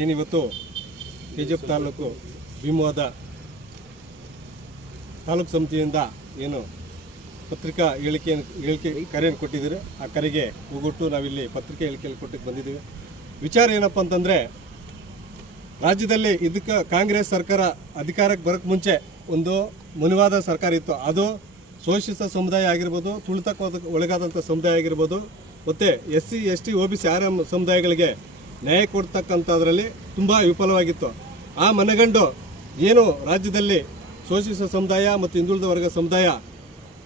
ಏನಿವತ್ತು KGF ತಾಲೂಕು ಭೀಮವಾದ ತಾಲೂಕು ಸಮಿತಿಯಿಂದ ಏನು ಪತ್ರಿಕಾ ಹೇಳಿಕೆ ಕರೆಯನ್ನು ಕೊಟ್ಟಿದ್ದೀರಿ, ಆ ಕರೆಗೆ ಹೋಗೊಟ್ಟು ನಾವಿಲ್ಲಿ ಪತ್ರಿಕಾ ಹೇಳಿಕೆಯಲ್ಲಿ ಕೊಟ್ಟಿಗೆ ಬಂದಿದ್ದೀವಿ. ವಿಚಾರ ಏನಪ್ಪ ಅಂತಂದರೆ, ರಾಜ್ಯದಲ್ಲಿ ಇದಕ್ಕೆ ಕಾಂಗ್ರೆಸ್ ಸರ್ಕಾರ ಅಧಿಕಾರಕ್ಕೆ ಬರೋಕ್ಕೆ ಮುಂಚೆ ಒಂದು ಮುನಿವಾದ ಸರ್ಕಾರ ಇತ್ತು. ಅದು ಶೋಷಿತ ಸಮುದಾಯ ಆಗಿರ್ಬೋದು, ತುಳಿತಕ್ಕೆ ಒಳಗಾದಂಥ ಸಮುದಾಯ ಆಗಿರ್ಬೋದು, ಮತ್ತು SC ST OBC RM ಸಮುದಾಯಗಳಿಗೆ ನ್ಯಾಯ ಕೊಡ್ತಕ್ಕಂಥದ್ರಲ್ಲಿ ತುಂಬ ವಿಫಲವಾಗಿತ್ತು. ಆ ಮನಗಂಡು ಏನು ರಾಜ್ಯದಲ್ಲಿ ಶೋಷಿತ ಸಮುದಾಯ ಮತ್ತು ಹಿಂದುಳಿದ ವರ್ಗ ಸಮುದಾಯ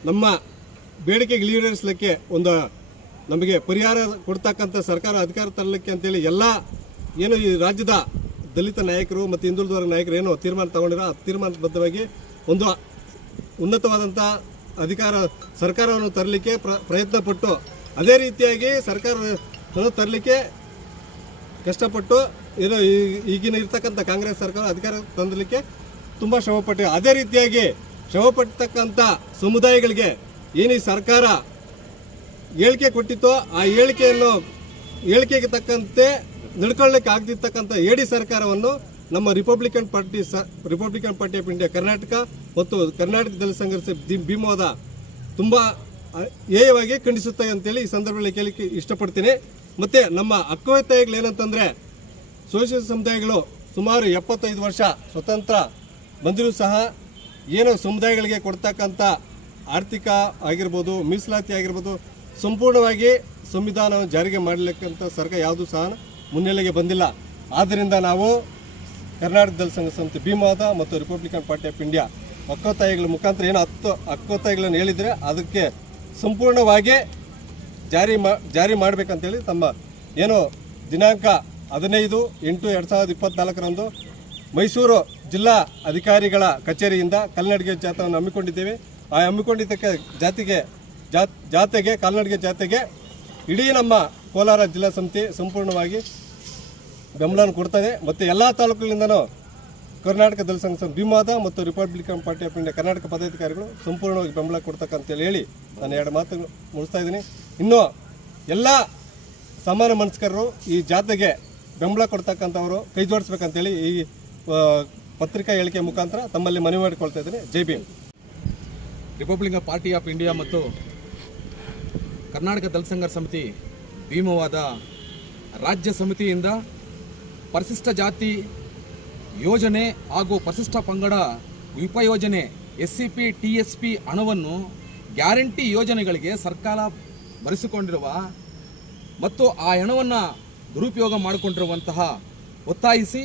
ನಮ್ಮ ಬೇಡಿಕೆಗೆ ಈಡೇರಿಸಲಿಕ್ಕೆ ಒಂದು ನಮಗೆ ಪರಿಹಾರ ಕೊಡ್ತಕ್ಕಂಥ ಸರ್ಕಾರ ಅಧಿಕಾರ ತರಲಿಕ್ಕೆ ಅಂತೇಳಿ ಎಲ್ಲ ಏನು ಈ ರಾಜ್ಯದ ದಲಿತ ನಾಯಕರು ಮತ್ತು ಹಿಂದುಳಿದ ವರ್ಗ ನಾಯಕರು ಏನೋ ತೀರ್ಮಾನ ತಗೊಂಡಿರೋ ಆ ತೀರ್ಮಾನಬದ್ಧವಾಗಿ ಒಂದು ಉನ್ನತವಾದಂಥ ಸರ್ಕಾರವನ್ನು ತರಲಿಕ್ಕೆ ಪ್ರಯತ್ನಪಟ್ಟು, ಅದೇ ರೀತಿಯಾಗಿ ಸರ್ಕಾರವನ್ನು ತರಲಿಕ್ಕೆ ಕಷ್ಟಪಟ್ಟು ಏನೋ ಈಗಿನ ಇರ್ತಕ್ಕಂಥ ಕಾಂಗ್ರೆಸ್ ಸರ್ಕಾರ ಅಧಿಕಾರ ತಂದಲಿಕ್ಕೆ ತುಂಬ ಶ್ರಮಪಟ್ಟು, ಅದೇ ರೀತಿಯಾಗಿ ಶ್ರಮಪಟ್ಟತಕ್ಕಂಥ ಸಮುದಾಯಗಳಿಗೆ ಏನು ಈ ಸರ್ಕಾರ ಹೇಳಿಕೆ ಕೊಟ್ಟಿತ್ತೋ ಆ ಹೇಳಿಕೆಗೆ ತಕ್ಕಂತೆ ನಡ್ಕೊಳ್ಳಿಕ್ಕೆ ಆಗದಿರ್ತಕ್ಕಂಥ AD ಸರ್ಕಾರವನ್ನು ನಮ್ಮ Republican Party of India Karnataka ಮತ್ತು ಕರ್ನಾಟಕ ದಲಿತ ಸಂಘರ್ಷ ಭೀಮವಾದ ತುಂಬ ಹೇಯವಾಗಿ ಖಂಡಿಸುತ್ತೆ ಅಂತೇಳಿ ಈ ಸಂದರ್ಭದಲ್ಲಿ ಕೇಳಲಿಕ್ಕೆ ಇಷ್ಟಪಡ್ತೀನಿ. ಮತ್ತು ನಮ್ಮ ಹಕ್ಕೊತ್ತಾಯಗಳು ಏನಂತಂದರೆ, ಶೋಷಿತ ಸಮುದಾಯಗಳು ಸುಮಾರು 75 ವರ್ಷ ಸ್ವತಂತ್ರ ಬಂದರೂ ಸಹ ಏನು ಸಮುದಾಯಗಳಿಗೆ ಕೊಡ್ತಕ್ಕಂಥ ಆರ್ಥಿಕ ಆಗಿರ್ಬೋದು, ಮೀಸಲಾತಿ ಆಗಿರ್ಬೋದು, ಸಂಪೂರ್ಣವಾಗಿ ಸಂವಿಧಾನವನ್ನು ಜಾರಿಗೆ ಮಾಡಲಿಕ್ಕಂಥ ಸರ್ಕಾರ ಯಾವುದೂ ಸಹ ಮುನ್ನೆಲೆಗೆ ಬಂದಿಲ್ಲ. ಆದ್ದರಿಂದ ನಾವು ಕರ್ನಾಟಕ ದಲಿತ ಸಂಘ ಸಮಿತಿ ಭೀಮವಾದ ಮತ್ತು ರಿಪಬ್ಲಿಕನ್ ಪಾರ್ಟಿ ಆಫ್ ಇಂಡಿಯಾ ಹಕ್ಕೊತ್ತಾಯಗಳ ಮುಖಾಂತರ ಏನು 10 ಹಕ್ಕೊತ್ತಾಯಗಳನ್ನು ಹೇಳಿದರೆ ಅದಕ್ಕೆ ಸಂಪೂರ್ಣವಾಗಿ ಜಾರಿ ಮಾಡಬೇಕಂತೇಳಿ ತಮ್ಮ ಏನು ದಿನಾಂಕ 15/8/2024 ಮೈಸೂರು ಜಿಲ್ಲಾ ಅಧಿಕಾರಿಗಳ ಕಚೇರಿಯಿಂದ ಕಾಲ್ನಡಿಗೆ ಜಾಥಾವನ್ನು ಹಮ್ಮಿಕೊಂಡಿದ್ದೇವೆ. ಆ ಹಮ್ಮಿಕೊಂಡಿದ್ದಕ್ಕೆ ಜಾಥೆಗೆ ಕಾಲ್ನಡಿಗೆ ಜಾಥೆಗೆ ಇಡೀ ನಮ್ಮ ಕೋಲಾರ ಜಿಲ್ಲಾ ಸಮಿತಿ ಸಂಪೂರ್ಣವಾಗಿ ಬೆಂಬಲವನ್ನು ಕೊಡ್ತದೆ. ಮತ್ತು ಎಲ್ಲ ತಾಲೂಕುಗಳಿಂದನೂ ಕರ್ನಾಟಕ ದಲಿತ ಸಂಘ ಭೀಮವಾದ ಮತ್ತು Republican Party of India Karnataka ಪದಾಧಿಕಾರಿಗಳು ಸಂಪೂರ್ಣವಾಗಿ ಬೆಂಬಲ ಕೊಡ್ತಕ್ಕಂತೇಳಿ ಹೇಳಿ ನಾನು 2 ಮಾತು ಮುಗಿಸ್ತಾ ಇದ್ದೀನಿ. ಇನ್ನು ಎಲ್ಲ ಸಮಾನ ಮನಸ್ಕರರು ಈ ಜಾಥೆಗೆ ಬೆಂಬಲ ಕೊಡ್ತಕ್ಕಂಥವರು ಕೈ ಜೋಡಿಸ್ಬೇಕಂತೇಳಿ ಈ ಪತ್ರಿಕಾ ಹೇಳಿಕೆ ಮುಖಾಂತರ ತಮ್ಮಲ್ಲಿ ಮನವಿ ಮಾಡಿಕೊಳ್ತಾ ಇದ್ದೀನಿ. Jai Bhim. Republican Party of India ಮತ್ತು ಕರ್ನಾಟಕ ದಲಿತ ಸಂಘರ್ಷ ಸಮಿತಿ ಭೀಮವಾದ ರಾಜ್ಯ ಸಮಿತಿಯಿಂದ ಪರಿಶಿಷ್ಟ ಜಾತಿ ಯೋಜನೆ ಹಾಗೂ ಪರಿಶಿಷ್ಟ ಪಂಗಡ ಉಪಯೋಜನೆ SCP TSP ಹಣವನ್ನು ಗ್ಯಾರಂಟಿ ಯೋಜನೆಗಳಿಗೆ ಸರ್ಕಾರ ಭರಿಸಿಕೊಂಡಿರುವ ಮತ್ತು ಆ ಹಣವನ್ನು ದುರುಪಯೋಗ ಮಾಡಿಕೊಂಡಿರುವಂತಹ ಒತ್ತಾಯಿಸಿ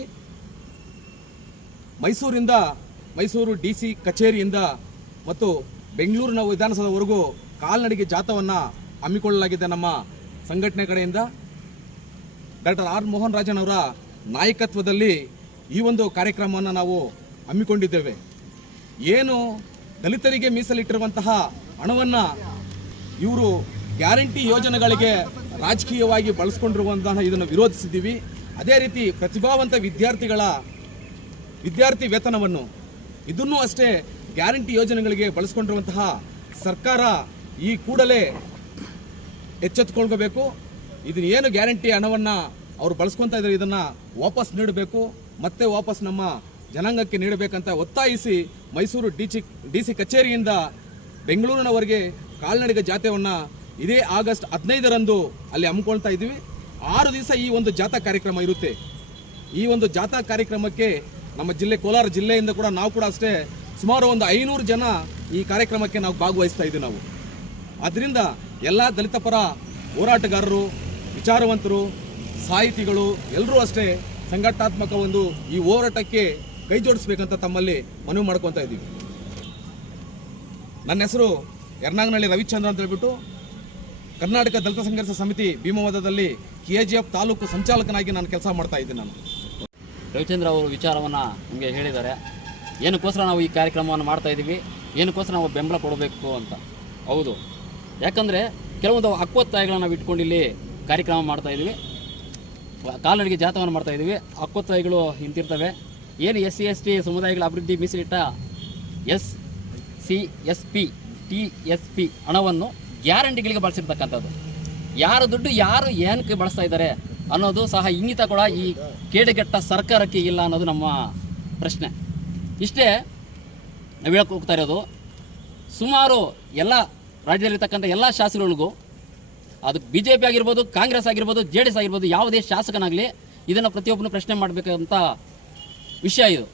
ಮೈಸೂರು DC ಕಚೇರಿಯಿಂದ ಮತ್ತು ಬೆಂಗಳೂರಿನ ವಿಧಾನಸೌಧವರೆಗೂ ಕಾಲ್ನಡಿಗೆ ಜಾಥಾವನ್ನು ಹಮ್ಮಿಕೊಳ್ಳಲಾಗಿದೆ. ನಮ್ಮ ಸಂಘಟನೆ ಕಡೆಯಿಂದ ಡಾಕ್ಟರ್ R. ಮೋಹನ್ ರಾಜನ್ ಅವರ ನಾಯಕತ್ವದಲ್ಲಿ ಈ ಒಂದು ಕಾರ್ಯಕ್ರಮವನ್ನು ನಾವು ಹಮ್ಮಿಕೊಂಡಿದ್ದೇವೆ. ಏನು ದಲಿತರಿಗೆ ಮೀಸಲಿಟ್ಟಿರುವಂತಹ ಹಣವನ್ನು ಇವರು ಗ್ಯಾರಂಟಿ ಯೋಜನೆಗಳಿಗೆ ರಾಜಕೀಯವಾಗಿ ಬಳಸ್ಕೊಂಡಿರುವಂತಹ ಇದನ್ನು ವಿರೋಧಿಸಿದ್ದೀವಿ. ಅದೇ ರೀತಿ ಪ್ರತಿಭಾವಂತ ವಿದ್ಯಾರ್ಥಿ ವೇತನವನ್ನು ಇದನ್ನು ಅಷ್ಟೇ ಗ್ಯಾರಂಟಿ ಯೋಜನೆಗಳಿಗೆ ಬಳಸ್ಕೊಂಡಿರುವಂತಹ ಸರ್ಕಾರ ಈ ಕೂಡಲೇ ಎಚ್ಚೆತ್ತುಕೊಳ್ಬೇಕು. ಇದನ್ನ ಏನು ಗ್ಯಾರಂಟಿ ಹಣವನ್ನು ಅವರು ಬಳಸ್ಕೊತಾ ಇದ್ದಾರೆ ಇದನ್ನು ವಾಪಸ್ ನೀಡಬೇಕು, ಮತ್ತೆ ವಾಪಸ್ ನಮ್ಮ ಜನಾಂಗಕ್ಕೆ ನೀಡಬೇಕಂತ ಒತ್ತಾಯಿಸಿ ಮೈಸೂರು DC ಕಚೇರಿಯಿಂದ ಬೆಂಗಳೂರಿನವರೆಗೆ ಕಾಲ್ನಡಿಗೆ ಜಾಥೆಯನ್ನು ಇದೇ ಆಗಸ್ಟ್ 15ರಂದು ಅಲ್ಲಿ ಹಮ್ಮಿಕೊಳ್ತಾ ಇದ್ದೀವಿ. 6 ದಿವಸ ಈ ಒಂದು ಜಾಥಾ ಕಾರ್ಯಕ್ರಮ ಇರುತ್ತೆ. ಈ ಒಂದು ಜಾಥಾ ಕಾರ್ಯಕ್ರಮಕ್ಕೆ ನಮ್ಮ ಕೋಲಾರ ಜಿಲ್ಲೆಯಿಂದ ಕೂಡ ನಾವು ಕೂಡ ಅಷ್ಟೇ ಸುಮಾರು ಒಂದು 500 ಜನ ಈ ಕಾರ್ಯಕ್ರಮಕ್ಕೆ ನಾವು ಭಾಗವಹಿಸ್ತಾ ಇದ್ದೀವಿ ನಾವು. ಆದ್ದರಿಂದ ಎಲ್ಲ ದಲಿತ ಪರ ಹೋರಾಟಗಾರರು, ವಿಚಾರವಂತರು, ಸಾಹಿತಿಗಳು ಎಲ್ಲರೂ ಅಷ್ಟೇ ಸಂಘಟನಾತ್ಮಕ ಒಂದು ಈ ಹೋರಾಟಕ್ಕೆ ಕೈ ಜೋಡಿಸ್ಬೇಕಂತ ತಮ್ಮಲ್ಲಿ ಮನವಿ ಮಾಡ್ಕೊತಾ ಇದ್ದೀವಿ. ನನ್ನ ಹೆಸರು ಯರ್ನಾಗನಹಳ್ಳಿ ರವಿಚಂದ್ರ ಅಂತ ಹೇಳ್ಬಿಟ್ಟು ಕರ್ನಾಟಕ ದಲಿತ ಸಂಘರ್ಷ ಸಮಿತಿ ಭೀಮವಾದದಲ್ಲಿ KGF ತಾಲೂಕು ಸಂಚಾಲಕನಾಗಿ ನಾನು ಕೆಲಸ ಮಾಡ್ತಾ ಇದ್ದೀನಿ. ನಾನು ರವಿಚಂದ್ರ ಅವರು ವಿಚಾರವನ್ನು ನಮಗೆ ಹೇಳಿದ್ದಾರೆ. ಏನಕ್ಕೋಸ್ಕರ ನಾವು ಈ ಕಾರ್ಯಕ್ರಮವನ್ನು ಮಾಡ್ತಾ ಇದ್ದೀವಿ, ಏನಕ್ಕೋಸ್ಕರ ನಾವು ಬೆಂಬಲ ಕೊಡಬೇಕು ಅಂತ. ಹೌದು, ಯಾಕಂದರೆ ಕೆಲವೊಂದು ಹಕ್ಕೊತ್ತಾಯಗಳನ್ನು ನಾವು ಇಟ್ಕೊಂಡು ಇಲ್ಲಿ ಕಾರ್ಯಕ್ರಮ ಮಾಡ್ತಾ ಇದ್ದೀವಿ, ಕಾಲ್ನಡಿಗೆ ಜಾಥಾವನ್ನು ಮಾಡ್ತಾ ಇದ್ದೀವಿ. ಹಕ್ಕೊತ್ತಾಯಗಳು ಇಂತಿರ್ತವೆ. ಏನು SC ST ಸಮುದಾಯಗಳ ಅಭಿವೃದ್ಧಿ ಮೀಸಲಿಟ್ಟ SCSP TSP ಹಣವನ್ನು ಗ್ಯಾರಂಟಿಗಳಿಗೆ ಬಳಸಿರ್ತಕ್ಕಂಥದ್ದು. ಯಾರು ದುಡ್ಡು ಯಾರು ಏನಕ್ಕೆ ಬಳಸ್ತಾ ಇದ್ದಾರೆ ಅನ್ನೋದು ಸಹ ಇಂಗಿತ ಕೂಡ ಈ ಕೇಡುಗೆಟ್ಟ ಸರ್ಕಾರಕ್ಕೆ ಇಲ್ಲ ಅನ್ನೋದು ನಮ್ಮ ಪ್ರಶ್ನೆ. ಇಷ್ಟೇ ನಾವು ಹೇಳಕ್ಕೆ ಹೋಗ್ತಾ ಇರೋದು. ಸುಮಾರು ಎಲ್ಲ ರಾಜ್ಯದಲ್ಲಿರ್ತಕ್ಕಂಥ ಎಲ್ಲ ಶಾಸಕರಿಗೂ, ಅದು BJP ಆಗಿರ್ಬೋದು, ಕಾಂಗ್ರೆಸ್ ಆಗಿರ್ಬೋದು, JDS ಆಗಿರ್ಬೋದು, ಯಾವುದೇ ಶಾಸಕನಾಗಲಿ ಇದನ್ನು ಪ್ರತಿಯೊಬ್ಬನು ಪ್ರಶ್ನೆ ಮಾಡಬೇಕಂತ ವಿಷಯ ಇದು.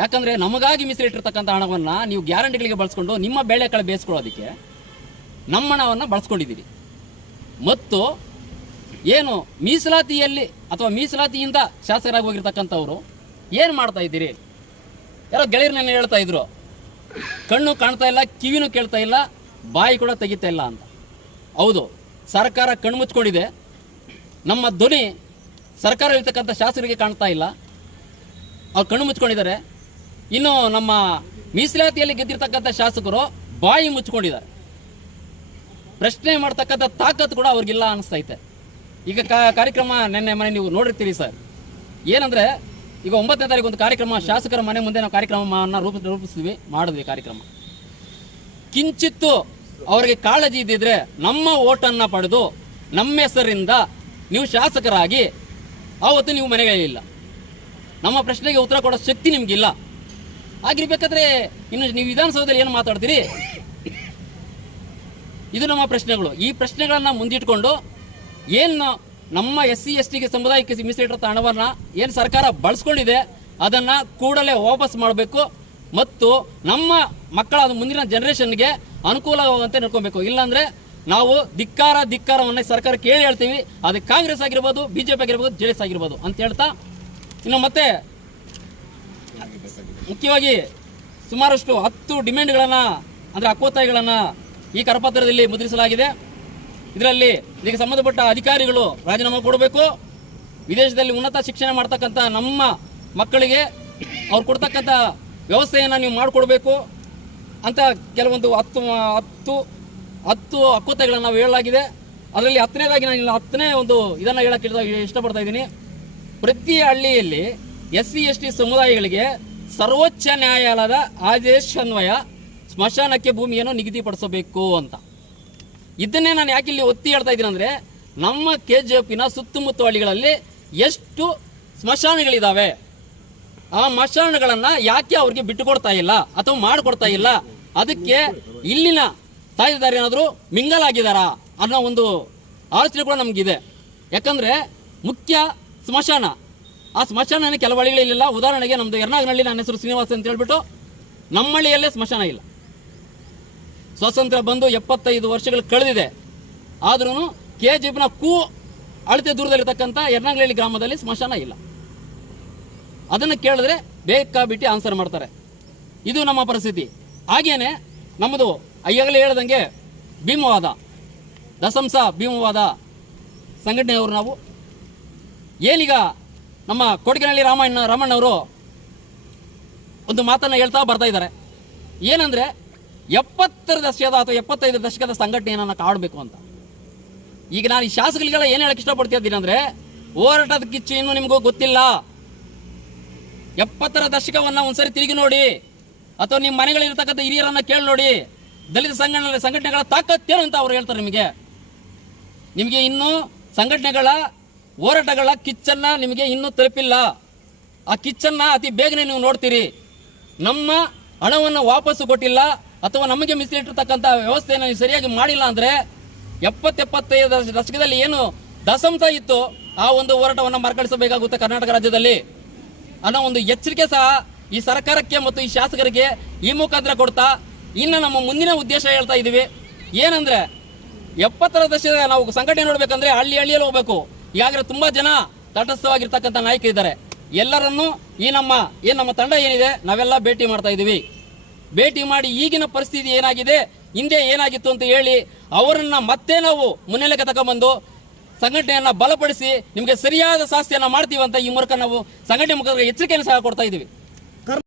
ಯಾಕಂದರೆ ನಮಗಾಗಿ ಮೀಸಲಿಟ್ಟಿರ್ತಕ್ಕಂಥ ಹಣವನ್ನು ನೀವು ಗ್ಯಾರಂಟಿಗಳಿಗೆ ಬಳಸ್ಕೊಂಡು ನಿಮ್ಮ ಬೇಳೆಕಾಳು ಬೇಯಿಸ್ಕೊಳ್ಳೋದಕ್ಕೆ ನಮ್ಮ ಹಣವನ್ನು ಬಳಸ್ಕೊಂಡಿದ್ದೀರಿ. ಮತ್ತು ಏನು ಮೀಸಲಾತಿಯಲ್ಲಿ ಅಥವಾ ಮೀಸಲಾತಿಯಿಂದ ಶಾಸಕರಾಗಿ ಹೋಗಿರ್ತಕ್ಕಂಥವ್ರು ಏನು ಮಾಡ್ತಾ ಇದ್ದೀರಿ? ಯಾರೋ ಗೆಳೆಯರನ್ನ ಹೇಳ್ತಾ ಇದ್ರು, ಕಣ್ಣು ಕಾಣ್ತಾ ಇಲ್ಲ, ಕಿವಿನೂ ಕೇಳ್ತಾ ಇಲ್ಲ, ಬಾಯಿ ಕೂಡ ತೆಗಿತಾ ಇಲ್ಲ ಅಂತ. ಹೌದು, ಸರ್ಕಾರ ಕಣ್ಣು ಮುಚ್ಕೊಂಡಿದೆ. ನಮ್ಮ ಧ್ವನಿ ಸರ್ಕಾರದಲ್ಲಿರ್ತಕ್ಕಂಥ ಶಾಸಕರಿಗೆ ಕಾಣ್ತಾ ಇಲ್ಲ, ಅವ್ರು ಕಣ್ಣು ಮುಚ್ಕೊಂಡಿದ್ದಾರೆ. ಇನ್ನು ನಮ್ಮ ಮೀಸಲಾತಿಯಲ್ಲಿ ಗೆದ್ದಿರ್ತಕ್ಕಂಥ ಶಾಸಕರು ಬಾಯಿ ಮುಚ್ಕೊಂಡಿದ್ದಾರೆ. ಪ್ರಶ್ನೆ ಮಾಡ್ತಕ್ಕಂಥ ತಾಕತ್ತು ಕೂಡ ಅವ್ರಿಗಿಲ್ಲ ಅನಿಸ್ತೈತೆ. ಈಗ ಕಾರ್ಯಕ್ರಮ ನೆನ್ನೆ ಮನೆ ನೀವು ನೋಡಿರ್ತೀರಿ ಸರ್. ಏನಂದರೆ ಈಗ 9ನೇ ತಾರೀಕು ಒಂದು ಕಾರ್ಯಕ್ರಮ, ಶಾಸಕರ ಮನೆ ಮುಂದೆ ನಾವು ಕಾರ್ಯಕ್ರಮವನ್ನು ಮಾಡಿದ್ವಿ ಕಾರ್ಯಕ್ರಮ. ಕಿಂಚಿತ್ತು ಅವರಿಗೆ ಕಾಳಜಿ ಇದ್ದಿದ್ರೆ ನಮ್ಮ ಓಟನ್ನು ಪಡೆದು ನಮ್ಮ ಹೆಸರಿಂದ ನೀವು ಶಾಸಕರಾಗಿ ಆವತ್ತು ನೀವು ಮನೆಗಳಿಲ್ಲ. ನಮ್ಮ ಪ್ರಶ್ನೆಗೆ ಉತ್ತರ ಕೊಡೋ ಶಕ್ತಿ ನಿಮಗಿಲ್ಲ. ಆಗಿರ್ಬೇಕಾದ್ರೆ ಇನ್ನು ನೀವು ವಿಧಾನಸೌಧದಲ್ಲಿ ಏನು ಮಾತಾಡ್ತೀರಿ? ಇದು ನಮ್ಮ ಪ್ರಶ್ನೆಗಳು. ಈ ಪ್ರಶ್ನೆಗಳನ್ನು ಮುಂದಿಟ್ಕೊಂಡು ಏನು ನಮ್ಮ SC ST ಸಮುದಾಯಕ್ಕೆ ಮೀಸಲಿಟ್ಟಿರೋ ಹಣವನ್ನು ಏನು ಸರ್ಕಾರ ಬಳಸ್ಕೊಂಡಿದೆ ಅದನ್ನು ಕೂಡಲೇ ವಾಪಸ್ ಮಾಡಬೇಕು ಮತ್ತು ನಮ್ಮ ಮಕ್ಕಳ ಮುಂದಿನ ಜನರೇಷನ್ಗೆ ಅನುಕೂಲವಾಗುವಂತೆ ನೋಡ್ಕೊಬೇಕು. ಇಲ್ಲಾಂದರೆ ನಾವು ಧಿಕ್ಕಾರವನ್ನು ಸರ್ಕಾರಕ್ಕೆ ಹೇಳ್ತೀವಿ. ಅದು ಕಾಂಗ್ರೆಸ್ ಆಗಿರ್ಬೋದು, BJP ಆಗಿರ್ಬೋದು, JDS ಆಗಿರ್ಬೋದು ಅಂತ ಹೇಳ್ತಾ, ಇನ್ನು ಮತ್ತೆ ಮುಖ್ಯವಾಗಿ ಸುಮಾರಷ್ಟು 10 ಡಿಮ್ಯಾಂಡ್ಗಳನ್ನು ಅಂದರೆ ಹಕ್ಕೊತ್ತಾಯಗಳನ್ನು ಈ ಕರಪತ್ರದಲ್ಲಿ ಮುದ್ರಿಸಲಾಗಿದೆ. ಇದರಲ್ಲಿ ಇದಕ್ಕೆ ಸಂಬಂಧಪಟ್ಟ ಅಧಿಕಾರಿಗಳು ರಾಜೀನಾಮೆ ಕೊಡಬೇಕು. ವಿದೇಶದಲ್ಲಿ ಉನ್ನತ ಶಿಕ್ಷಣ ಮಾಡ್ತಕ್ಕಂಥ ನಮ್ಮ ಮಕ್ಕಳಿಗೆ ಅವ್ರು ಕೊಡ್ತಕ್ಕಂಥ ವ್ಯವಸ್ಥೆಯನ್ನು ನೀವು ಮಾಡಿಕೊಡ್ಬೇಕು ಅಂತ ಕೆಲವೊಂದು 10 ಹಕ್ಕೊತ್ತಾಯಗಳನ್ನು ನಾವು ಹೇಳಲಾಗಿದೆ. ಅದರಲ್ಲಿ 10ನೇದಾಗಿ ನಾನು 10ನೇ ಒಂದು ಇದನ್ನು ಹೇಳಕ್ಕೆ ಇಷ್ಟಪಡ್ತಾ ಇದ್ದೀನಿ. ಪ್ರತಿ ಹಳ್ಳಿಯಲ್ಲಿ SC ST ಸಮುದಾಯಗಳಿಗೆ ಸರ್ವೋಚ್ಚ ನ್ಯಾಯಾಲಯದ ಆದೇಶಾನ್ವಯ ಸ್ಮಶಾನಕ್ಕೆ ಭೂಮಿಯನ್ನು ನಿಗದಿಪಡಿಸಬೇಕು ಅಂತ. ಇದನ್ನೇ ನಾನು ಯಾಕೆ ಇಲ್ಲಿ ಒತ್ತಿ ಹೇಳ್ತಾ ಇದ್ದೀನಿ ಅಂದರೆ, ನಮ್ಮ KGFನ ಸುತ್ತಮುತ್ತ ಹಳ್ಳಿಗಳಲ್ಲಿ ಎಷ್ಟು ಸ್ಮಶಾನಗಳಿದ್ದಾವೆ, ಆ ಸ್ಮಶಾನಗಳನ್ನು ಯಾಕೆ ಅವ್ರಿಗೆ ಬಿಟ್ಟುಕೊಡ್ತಾ ಇಲ್ಲ ಅಥವಾ ಮಾಡಿಕೊಡ್ತಾ ಇಲ್ಲ? ಅದಕ್ಕೆ ಇಲ್ಲಿನ ತಾಯಿದಾರ ಏನಾದರೂ ಮಿಂಗಲಾಗಿದ್ದಾರಾ ಅನ್ನೋ ಒಂದು ಆಲೋಚನೆ ಕೂಡ ನಮಗಿದೆ. ಯಾಕಂದರೆ ಮುಖ್ಯ ಸ್ಮಶಾನ, ಆ ಸ್ಮಶಾನ ಕೆಲವು ಹಳ್ಳಿಗಳಿಲ್ಲ. ಉದಾಹರಣೆಗೆ ನಮ್ಮದು ಯರ್ನಾಗನಹಳ್ಳಿ, ನನ್ನ ಹೆಸರು ಶ್ರೀನಿವಾಸ ಅಂತ ಹೇಳ್ಬಿಟ್ಟು ನಮ್ಮ ಹಳ್ಳಿಯಲ್ಲೇ ಸ್ಮಶಾನ ಇಲ್ಲ. ಸ್ವಾತಂತ್ರ್ಯ ಬಂದು 75 ವರ್ಷಗಳು ಕಳೆದಿದೆ. ಆದ್ರೂ KGFನ ಅಳತೆ ದೂರದಲ್ಲಿರ್ತಕ್ಕಂಥ ಯರ್ನಾಗನಹಳ್ಳಿ ಗ್ರಾಮದಲ್ಲಿ ಸ್ಮಶಾನ ಇಲ್ಲ. ಅದನ್ನು ಕೇಳಿದ್ರೆ ಬೇಕಾಬಿಟ್ಟು ಆನ್ಸರ್ ಮಾಡ್ತಾರೆ. ಇದು ನಮ್ಮ ಪರಿಸ್ಥಿತಿ. ಹಾಗೇನೆ ನಮ್ಮದು ಈಗಾಗಲೇ ಹೇಳ್ದಂಗೆ ಭೀಮವಾದ, ದಸಂಸ ಭೀಮವಾದ ಸಂಘಟನೆಯವರು ನಾವು ಏನೀಗ ನಮ್ಮ ಕೊಡಗಿನಹಳ್ಳಿ ರಾಮಣ್ಣವರು ಒಂದು ಮಾತನ್ನು ಹೇಳ್ತಾ ಬರ್ತಾ ಇದ್ದಾರೆ. ಏನಂದರೆ 70ರ ದಶಕದ ಅಥವಾ 75ರ ದಶಕದ ಸಂಘಟನೆಯನ್ನು ಕಾಡಬೇಕು ಅಂತ. ಈಗ ನಾನು ಈ ಶಾಸಕರಿಗೆಲ್ಲ ಏನು ಹೇಳಕ್ಕೆ ಇಷ್ಟಪಡ್ತಿದ್ದೀನಿ ಅಂದರೆ, ಹೋರಾಟದ ಕಿಚ್ಚು ಇನ್ನೂ ನಿಮಗೂ ಗೊತ್ತಿಲ್ಲ. 70ರ ದಶಕವನ್ನು ಒಂದ್ಸರಿ ತಿರುಗಿ ನೋಡಿ, ಅಥವಾ ನಿಮ್ಮ ಮನೆಗಳಿರ್ತಕ್ಕಂಥ ಹಿರಿಯರನ್ನು ಕೇಳಿ ನೋಡಿ. ದಲಿತ ಸಂಘಟನೆಗಳ ತಾಕತ್ತೇನು ಅಂತ ಅವ್ರು ಹೇಳ್ತಾರೆ. ನಿಮಗೆ ಇನ್ನೂ ಸಂಘಟನೆಗಳ ಹೋರಾಟಗಳ ಕಿಚ್ಚನ್ನು ನಿಮಗೆ ಇನ್ನೂ ತಲುಪಿಲ್ಲ. ಆ ಕಿಚ್ಚನ್ನು ಅತಿ ಬೇಗನೆ ನೀವು ನೋಡ್ತೀರಿ. ನಮ್ಮ ಹಣವನ್ನು ವಾಪಸ್ಸು ಕೊಟ್ಟಿಲ್ಲ ಅಥವಾ ನಮಗೆ ಮೀಸಲಿಟ್ಟಿರ್ತಕ್ಕಂಥ ವ್ಯವಸ್ಥೆಯನ್ನು ನೀವು ಸರಿಯಾಗಿ ಮಾಡಿಲ್ಲ ಅಂದರೆ 70-75 ದಶಕದಲ್ಲಿ ಏನು ದಸಂಸ ಇತ್ತು ಆ ಒಂದು ಹೋರಾಟವನ್ನು ಮರುಕಳಿಸಬೇಕಾಗುತ್ತೆ ಕರ್ನಾಟಕ ರಾಜ್ಯದಲ್ಲಿ ಅನ್ನೋ ಒಂದು ಎಚ್ಚರಿಕೆ ಸಹ ಈ ಸರ್ಕಾರಕ್ಕೆ ಮತ್ತು ಈ ಶಾಸಕರಿಗೆ ಈ ಮುಖಾಂತರ ಕೊಡ್ತಾ, ಇನ್ನು ನಮ್ಮ ಮುಂದಿನ ಉದ್ದೇಶ ಹೇಳ್ತಾ ಇದ್ದೀವಿ. ಏನಂದರೆ 70ರ ದಶಕದ ನಾವು ಸಂಘಟನೆ ನೋಡಬೇಕಂದ್ರೆ ಹಳ್ಳಿಯಲ್ಲಿ ಹೋಗಬೇಕು. ಈಗಾಗಲೇ ತುಂಬ ಜನ ತಟಸ್ಥವಾಗಿರ್ತಕ್ಕಂಥ ನಾಯಕರಿದ್ದಾರೆ. ಎಲ್ಲರನ್ನೂ ಈ ನಮ್ಮ ತಂಡ ಏನಿದೆ ನಾವೆಲ್ಲ ಭೇಟಿ ಮಾಡ್ತಾ ಇದ್ದೀವಿ. ಭೇಟಿ ಮಾಡಿ ಈಗಿನ ಪರಿಸ್ಥಿತಿ ಏನಾಗಿದೆ, ಹಿಂದೆ ಏನಾಗಿತ್ತು ಅಂತ ಹೇಳಿ ಅವರನ್ನು ಮತ್ತೆ ನಾವು ಮುನ್ನೆಲೆಗೆ ತಗೊಂಡ್ಬಂದು ಸಂಘಟನೆಯನ್ನು ಬಲಪಡಿಸಿ ನಿಮಗೆ ಸರಿಯಾದ ಶಾಸ್ತಿಯನ್ನು ಮಾಡ್ತೀವಿ ಅಂತ ಈ ಮೂಲಕ ನಾವು ಸಂಘಟನೆ ಮುಖಾಂತರ ಎಚ್ಚರಿಕೆಯನ್ನು ಸಹ ಕೊಡ್ತಾ ಇದ್ದೀವಿ.